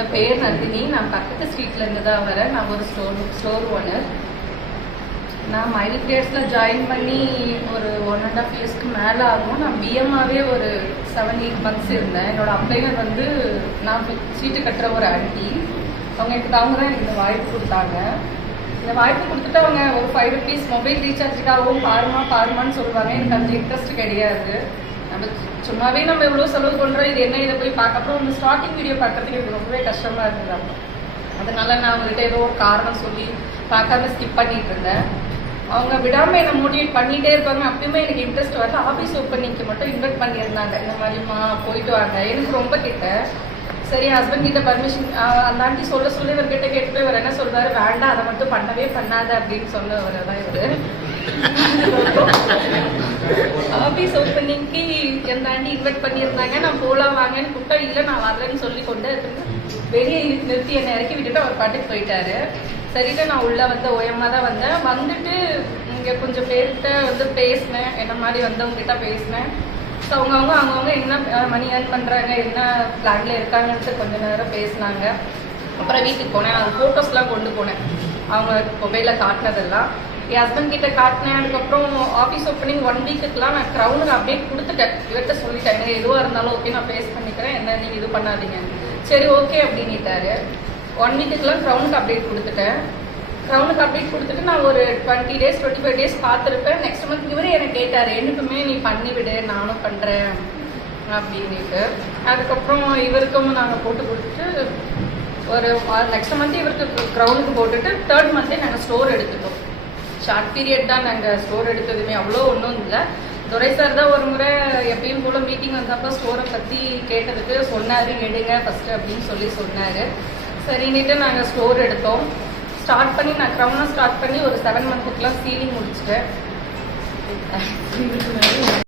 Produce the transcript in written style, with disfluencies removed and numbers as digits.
என்னோட பேர் நந்தினி. நான் பக்கத்து ஸ்ட்ரீட்லேருந்து தான் வரேன். நான் ஒரு ஸ்டோர் ஓனர். நான் மைல் கிரேட்ஸில் ஜாயின் பண்ணி ஒரு 1.5 இயர்ஸ்க்கு மேலே ஆகும். நான் பிஎம்மாவே ஒரு 7-8 மந்த்ஸ் இருந்தேன். என்னோட அப்ளைனர் வந்து நான் சீட்டு கட்டுற ஒரு ஆண்டி. அவங்க தான் எனக்கு இந்த வாய்ப்பு கொடுத்தாங்க. இந்த வாய்ப்பு கொடுத்துட்டு அவங்க ஒரு 5 rupees மொபைல் ரீசார்ஜுக்காகவும் பாருமான்னு சொல்லுவாங்க. எனக்கு அந்த இன்ட்ரெஸ்ட் கிடையாது. சும்மாவே நம்ம எவ்வளோ செலவு பண்ணுறோம், இது என்ன இதை போய் பார்க்க. அப்புறம் இந்த ஸ்டார்டிங் வீடியோ பார்க்கறதுக்கு எனக்கு ரொம்பவே கஷ்டமாக இருந்தது. அதனால நான் அவங்ககிட்ட ஏதோ ஒரு காரணம் சொல்லி பார்க்காம ஸ்கிப் பண்ணிட்டு இருந்தேன். அவங்க விடாமல் என்னை மோட்டிவேட் பண்ணிகிட்டே இருப்பாங்க. அப்பயுமே எனக்கு இன்ட்ரெஸ்ட் வரல. ஆஃபீஸ் ஓப்பனிங்க்கு மட்டும் இன்வைட் பண்ணியிருந்தாங்க. இந்த மாதிரிமா போயிட்டு வாங்க. எனக்கு ரொம்ப கிட்ட. சரி, ஹஸ்பண்ட் கிட்ட பர்மிஷன் அந்த ஆண்டி சொல்ல இவர்கிட்ட கேட்டு போய் இவர் என்ன சொல்றாரு, வேண்டாம் அதை மட்டும் பண்ணவே பண்ணாத அப்படின்னு சொன்னவர் தான் இவரு. ஆஃபீஸ் ஓப்பனிங்க்கு எந்த ஆண்டி இன்வைட் பண்ணியிருந்தாங்க. நான் போலாம் வாங்கன்னு கூப்பிட்டா இல்லை நான் வரலன்னு சொல்லி கொண்டு வெளியே நிறுத்தி என்னை இறக்கி விட்டுட்டு அவர் பாட்டுக்கு போயிட்டாரு. சரிட்டு நான் உள்ள ஓயமா தான் வந்தேன். வந்துட்டு இங்கே கொஞ்சம் பேர்கிட்ட பேசினேன். என்ன மாதிரி வந்தவங்ககிட்ட பேசினேன். ஸோ அவங்கவுங்க என்ன மணி ஏர்ன் பண்ணுறாங்க, என்ன பிளான்ல இருக்காங்கன்ட்டு கொஞ்சம் நேரம் பேசினாங்க. அப்புறம் வீட்டுக்கு போனேன். அது ஃபோட்டோஸ்லாம் கொண்டு போனேன். அவங்க மொபைலில் காட்டினதெல்லாம் என் ஹஸ்பண்ட் கிட்ட காட்டினேன். அதுக்கப்புறம் ஆஃபீஸ் ஓப்பனிங் 1 வீக்குக்கெலாம் நான் க்ரௌனுக்கு அப்டேட் கொடுத்துட்டேன். இவர்கிட்ட சொல்லிட்டேன், எனக்கு எதுவாக இருந்தாலும் ஓகே நான் ஃபேஸ் பண்ணிக்கிறேன், என்ன நீங்கள் இது பண்ணாதீங்க. சரி ஓகே அப்படின்ட்டாரு. 1 வீக்குக்கெலாம் க்ரௌனுக்கு அப்டேட் கொடுத்துட்டேன். க்ரௌனுக்கு அப்டேட் கொடுத்துட்டு நான் ஒரு 20 days 25 days பார்த்துருப்பேன். நெக்ஸ்ட் மந்த் இவரே எனக்கு கேட்டார், எனக்குமே நீ பண்ணிவிடு நானும் பண்ணுறேன் அப்படின்ட்டு. அதுக்கப்புறம் இவருக்கும் நாங்கள் போட்டு கொடுத்துட்டு ஒரு நெக்ஸ்ட் மந்த் இவருக்கு க்ரௌனுக்கு போட்டுட்டு 3rd மந்த்தே நாங்கள் ஸ்டோர் எடுத்துட்டோம். ஷார்ட் பீரியட் தான் நாங்கள் ஸ்டோர் எடுத்ததுமே, அவ்வளோ ஒன்றும் இல்லை. துரை சார் தான் ஒரு முறை எப்பயும் போல் மீட்டிங் வந்தப்போ ஸ்டோரை பற்றி கேட்டதுக்கு சொன்னார், எடுங்க ஃபஸ்ட்டு அப்படின்னு சொன்னார். சரின்னுட்டு நாங்கள் ஸ்டோர் எடுத்தோம். ஸ்டார்ட் பண்ணி நான் க்ரௌனாக ஸ்டார்ட் பண்ணி ஒரு 7 மந்த்துக்குலாம் சீலிங் முடிச்சிட்டேன்.